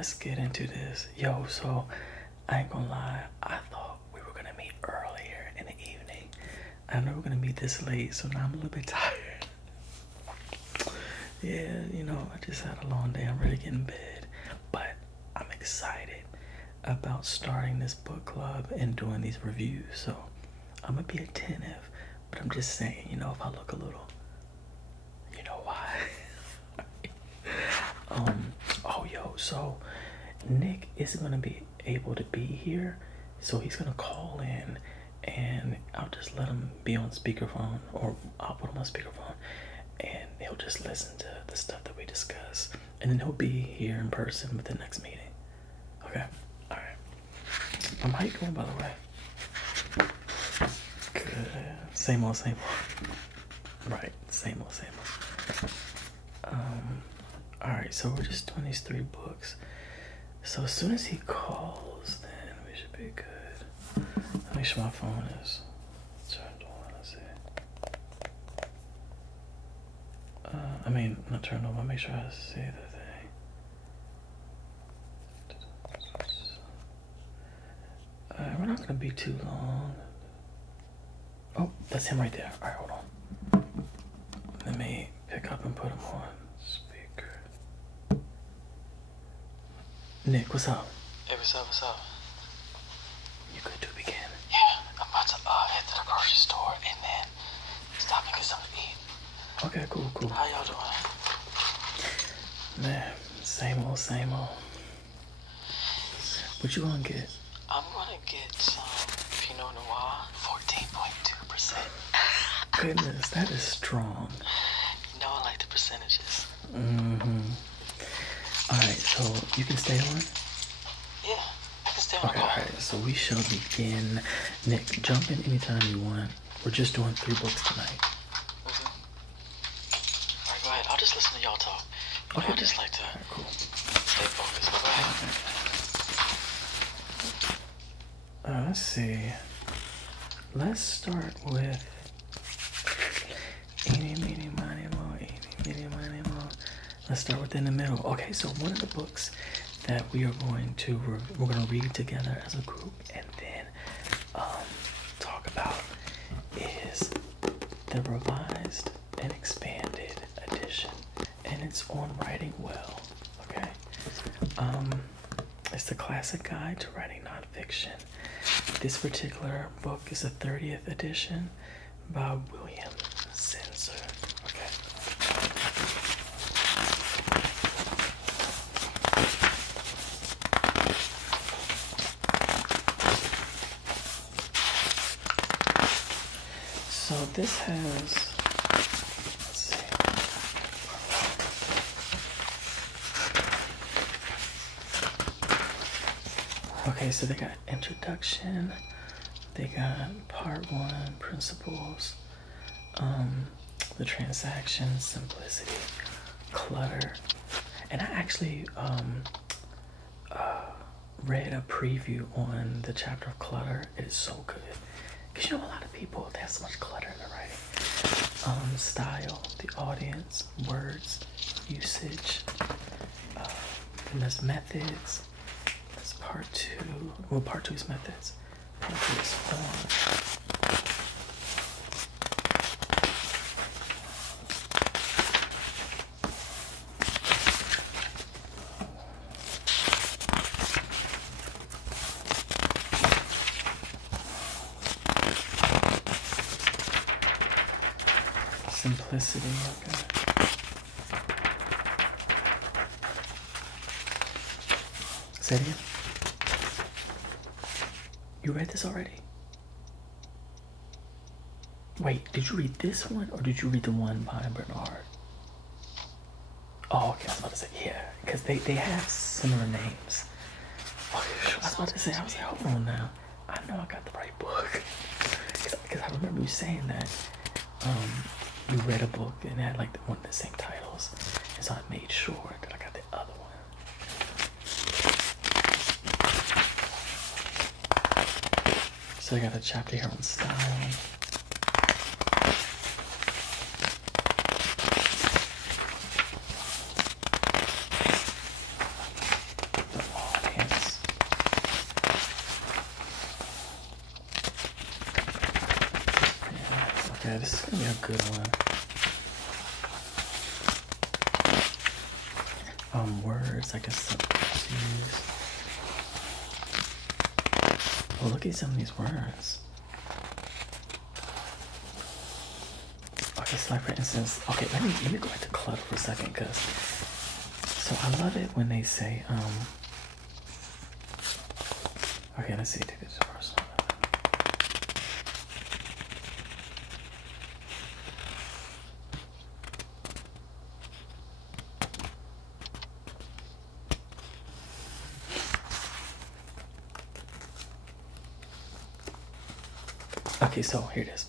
let's get into this. Yo, so I ain't gonna lie, I thought we were gonna meet earlier in the evening. I know we're gonna meet this late, so now I'm a little bit tired. Yeah, you know, I just had a long day. I'm ready to get in bed. But I'm excited about starting this book club and doing these reviews. So I'm gonna be attentive, but I'm just saying, you know, if I look a little, you know why. Oh yo, so Nick isn't gonna be able to be here, so he's gonna call in and I'll just let him be on speakerphone, or I'll put him on speakerphone and he'll just listen to the stuff that we discuss, and then he'll be here in person with the next meeting. Okay, all right. How you doing, by the way? Good. Same old, same old. Right, same old, same old. All right, so we're just doing these 3 books. So as soon as he calls, then we should be good. Let me make sure my phone is turned on. Let's see. I mean, not turned on, but make sure I see the thing. We're not gonna be too long. Oh, that's him right there. All right, hold on. Let me pick up and put him on speaker. Nick, what's up? Hey, what's up, what's up? You good to begin? Yeah, I'm about to head to the grocery store and then stop and get something to eat. Okay, cool, cool. How y'all doing? Man, same old, same old. What you gonna get? I'm gonna get some Pinot Noir, 14.2%. Goodness, that is strong. You know I like the percentages. Mm-hmm. Alright, so you can stay on? Yeah, I can stay on the call. Alright, so we shall begin. Nick, jump in anytime you want. We're just doing 3 books tonight. Alright, go ahead. I'll just listen to y'all talk. You know, I just like to cool. stay focused. Go ahead. Let's see. Let's start with eeny, meeny, miny, moe, eeny, meeny, miny, moe. Let's start with in the middle. Okay, so one of the books that we are going to read together as a group and then talk about is the revised and expanded edition, and it's on writing well. Okay, it's the classic guide to writing nonfiction. This particular book is the 30th edition by William Zinsser. Okay. So this has, let's see. Okay, so they got introduction, they got part 1, principles, the transaction, simplicity, clutter, and I actually read a preview on the chapter of clutter. It is so good. Because you know, a lot of people, they have so much clutter in their writing. Style, the audience, words, usage, and there's methods. That's part 2. Well, part 2 is methods. Part 2 is form. Simplicity, okay. Say it again. You read this already? Wait, did you read this one or did you read the one by Bernard? Oh, okay, I was about to say, yeah, because they have similar names. Okay, I was about to say, I was like, hold on now. I know I got the right book. Because I remember you saying that you read a book and it had like one of the same titles. And so I made sure that I got the other one. So I got a chapter here on style. gonna be a good one. Words, I guess to use. Oh, look at some of these words. Okay, so like for instance, okay, let me go back to clutter for a second, cause so I love it when they say, okay, let's see, take this first. Okay, so here it is.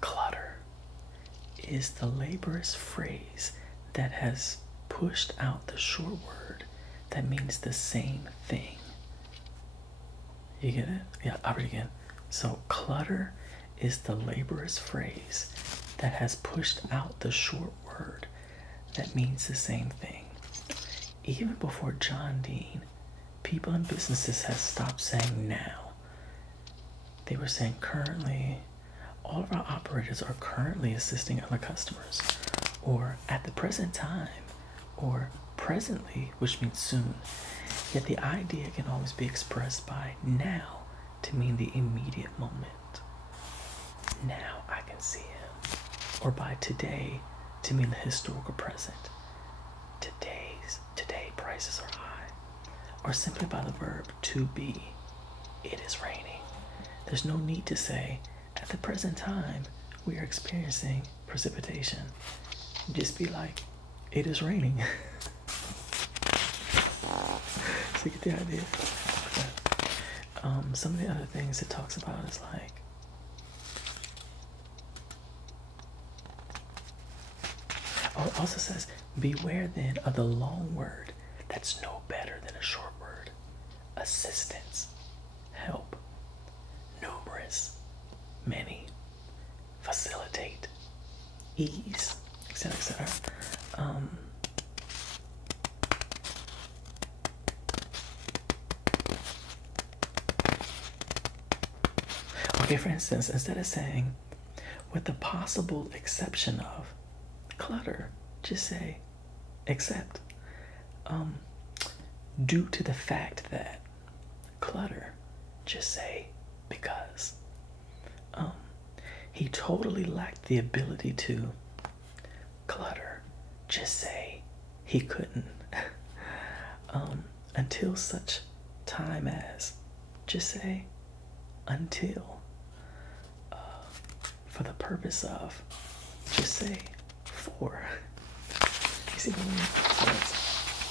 Clutter is the laborious phrase that has pushed out the short word that means the same thing. You get it? Yeah, I'll read it again. So clutter is the laborious phrase that has pushed out the short word that means the same thing. Even before John Dean, people and businesses have stopped saying now. They were saying currently. All of our operators are currently assisting other customers, or at the present time, or presently, which means soon. Yet the idea can always be expressed by now to mean the immediate moment. Now I can see him. Or by today to mean the historical present. Today prices are high. Or simply by the verb to be. It is raining. There's no need to say, at the present time, we are experiencing precipitation. Just be like, it is raining. So you get the idea. Some of the other things it talks about is like, oh, it also says, beware then of the long word that's no better than a short word. Assistance, help, numerous, many, facilitate, ease, etc., etc. Okay, for instance, instead of saying, with the possible exception of clutter, just say, except. Due to the fact that clutter, just say, because. He totally lacked the ability to clutter, just say he couldn't. Until such time as, just say until. For the purpose of, just say for. You see what I mean?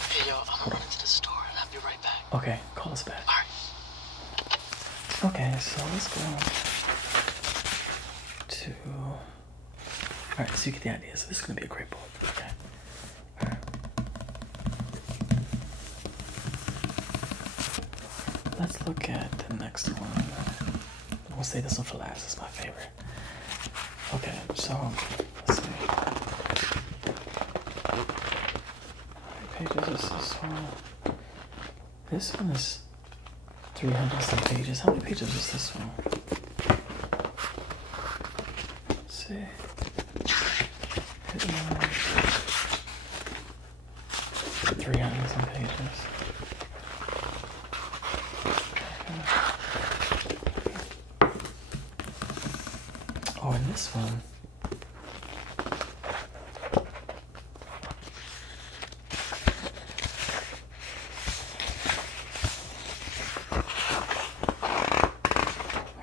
Hey, yo, I'm going to the store and I'll be right back. Okay, call us back. All right. Okay, so let's go to. Alright, so you get the idea. So this is going to be a great book. Okay. Alright. Let's look at the next one. We'll say this one for last. It's my favorite. Okay, so let's see. How many pages is this one? This one is 300 some pages. How many pages is this one? Let's see. 300 some pages. Oh, and this one.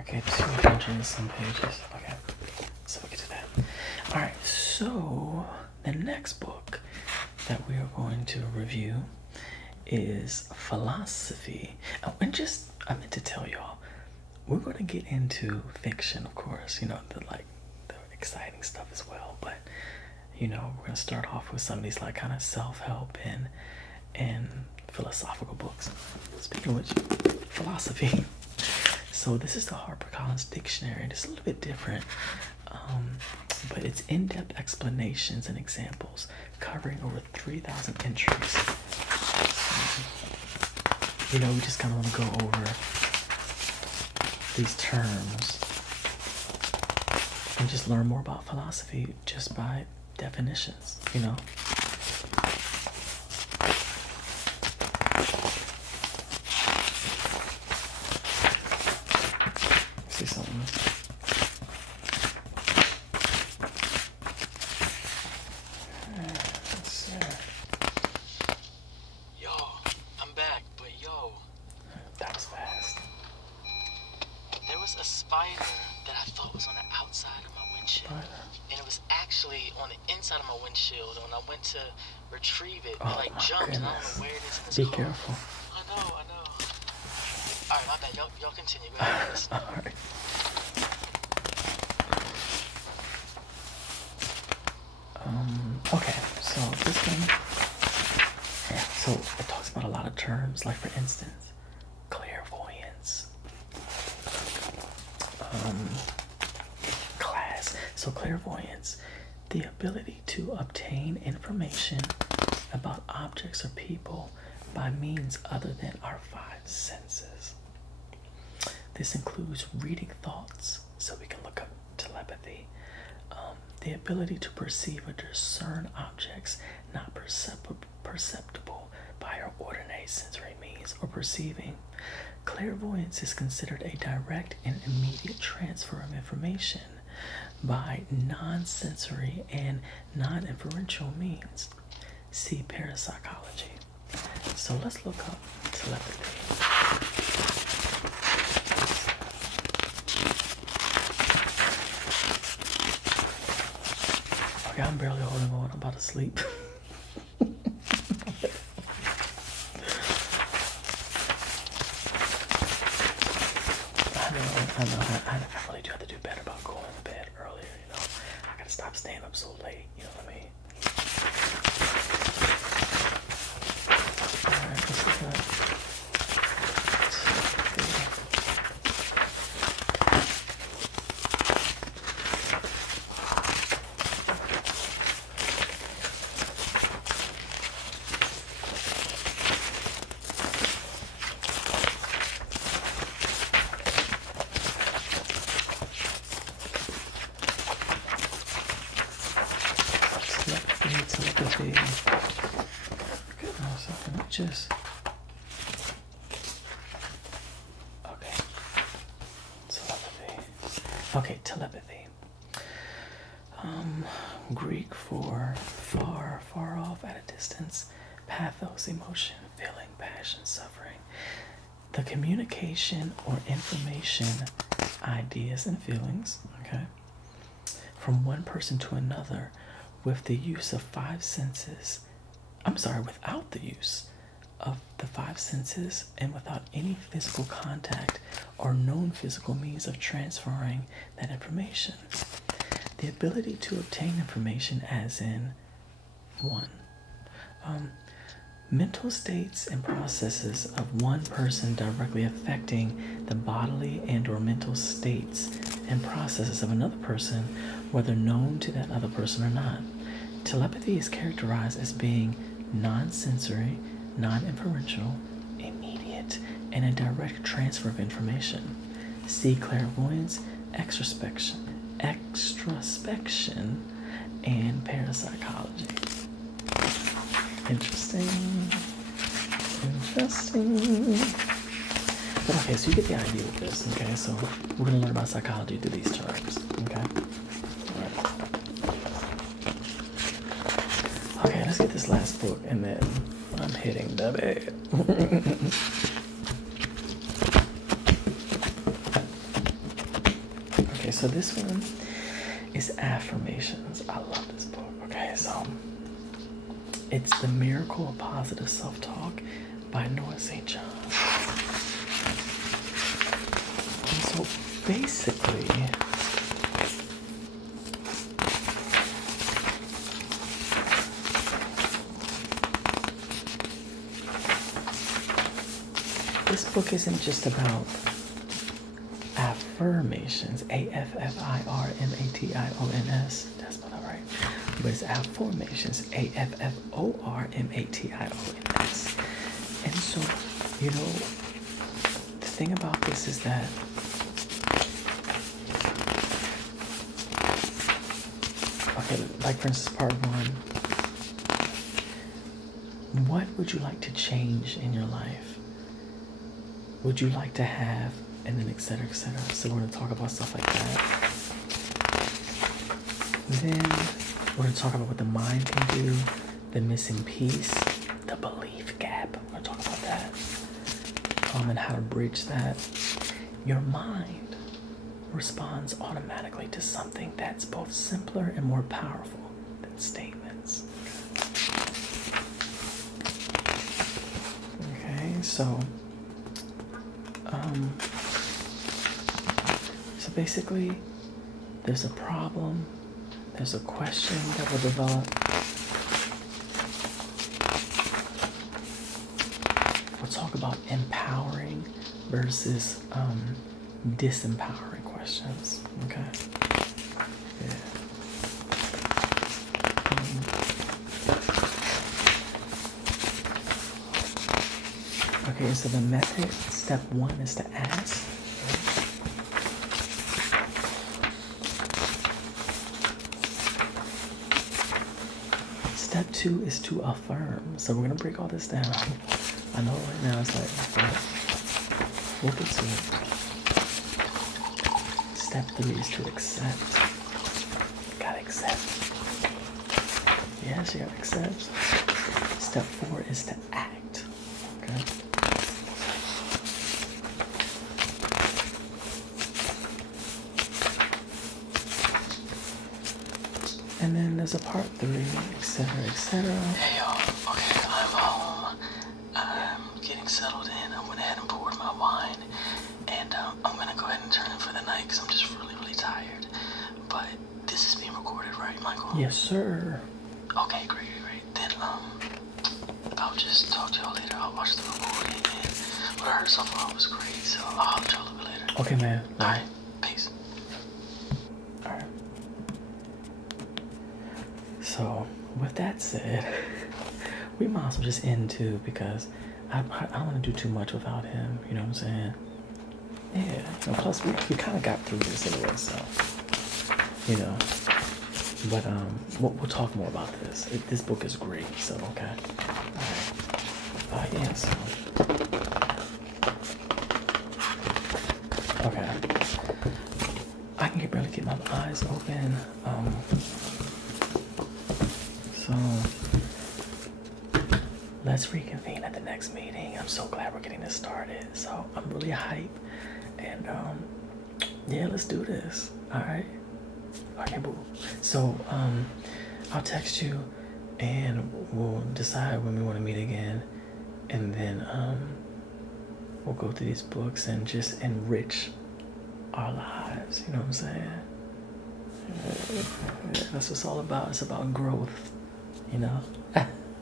Okay, 200 and some pages. Okay, so we get to that. All right, so the next book that we are going to review is Philosophy. Oh, and just, I meant to tell y'all, we're going to get into fiction, of course, you know, the exciting stuff as well, but you know, we're going to start off with some of these like kind of self-help and philosophical books. Speaking of which, philosophy. So this is the HarperCollins Dictionary. It's a little bit different, but it's in-depth explanations and examples covering over 3,000 entries. So, you know, we just kind of want to go over these terms and just learn more about philosophy just by definitions, you know. See something. Let's see. Yo, I'm back, but yo. That was fast. There was a spider that I thought was on the outside of my windshield. And it was actually on the inside of my windshield. When I went to retrieve it, it like jumped, and I don't know where it is in this Be car. careful. I know. Alright, my bad. Y'all continue. Go ahead. Alright. Okay, so this one, yeah, so it talks about a lot of terms, like for instance, clairvoyance, class. So clairvoyance, the ability to obtain information about objects or people by means other than our five senses. This includes reading thoughts, so we can look up telepathy. The ability to perceive or discern objects not perceptible by our ordinary sensory means or perceiving. Clairvoyance is considered a direct and immediate transfer of information by non-sensory and non-inferential means. See parapsychology. So let's look up telepathy. Okay, I'm barely holding on. I'm about to sleep. I really do have to do better about going to bed earlier, you know. I gotta stop staying up so late, you know what I mean? Alright, let's look at telepathy. So let me just. Okay. Telepathy. Okay, telepathy. Greek for far, far off, at a distance. Pathos, emotion, feeling, passion, suffering. The communication or information, ideas, and feelings, okay, from one person to another with the use of five senses. Without the use of the five senses and without any physical contact or known physical means of transferring that information. The ability to obtain information, as in 1. Mental states and processes of one person directly affecting the bodily and or mental states and processes of another person, whether known to that other person or not. Telepathy is characterized as being non-sensory, non-inferential, immediate, and a direct transfer of information. See clairvoyance, extrospection, and parapsychology. Interesting. But okay, so you get the idea with this, okay? So we're gonna learn about psychology through these terms, okay? Alright. Okay, let's get this last book and then I'm hitting the bed. Okay, so this one is affirmations. I love this book. Okay, so it's The Miracle of Positive Self-Talk by Noah St. John. And so basically, this book isn't just about affirmations, affirmations, that's not right, but it's affirmations, affirmations. And so, you know, the thing about this is that Okay, like for instance, part 1. What would you like to change in your life? Would you like to have, and then etc, etc. So we're going to talk about stuff like that. Then we're going to talk about what the mind can do, the missing piece, the belief gap. We're going to talk about that. And how to bridge that. Your mind responds automatically to something that's both simpler and more powerful than statements. Okay, so basically there's a problem, there's a question that will develop. We'll talk about empowering versus disempowering questions. Okay. Yeah. Okay, so the method, step 1 is to ask. Step 2 is to affirm. So we're gonna break all this down. I know right now it's like, we'll get to it. Step 3 is to accept. Gotta accept. Yes, you gotta accept. Step 4 is to act. Okay. And then there's a part 3, etc, etc. Hey y'all, okay, I'm home. I'm getting settled in. I went ahead and poured my wine. And I'm gonna go ahead and turn in for the night because I'm just really, really tired. But this is being recorded, right, Michael? Yes, sir. Okay, great. Then, I'll just talk to y'all later. I'll watch the recording, and what I heard so far was great, so I'll talk to y'all a little bit later. Okay, man. Alright, peace. Alright. So, with that said, we might as well just end too, because I don't want to do too much without him, you know what I'm saying? Yeah, you know, plus we kind of got through this anyway, so, you know. But we'll talk more about this. This book is great, so okay. All right. Yeah. So. Okay. I can barely keep my eyes open. So let's reconvene at the next meeting. I'm so glad we're getting this started. So I'm really hyped, and yeah, let's do this. All right. Okay, boo. So, I'll text you and we'll decide when we want to meet again. And then, we'll go through these books and just enrich our lives. You know what I'm saying? Yeah, that's what it's all about. It's about growth, you know?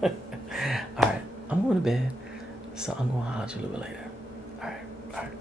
Alright, I'm going to bed. So I'm going to holler at you a little bit later. Alright.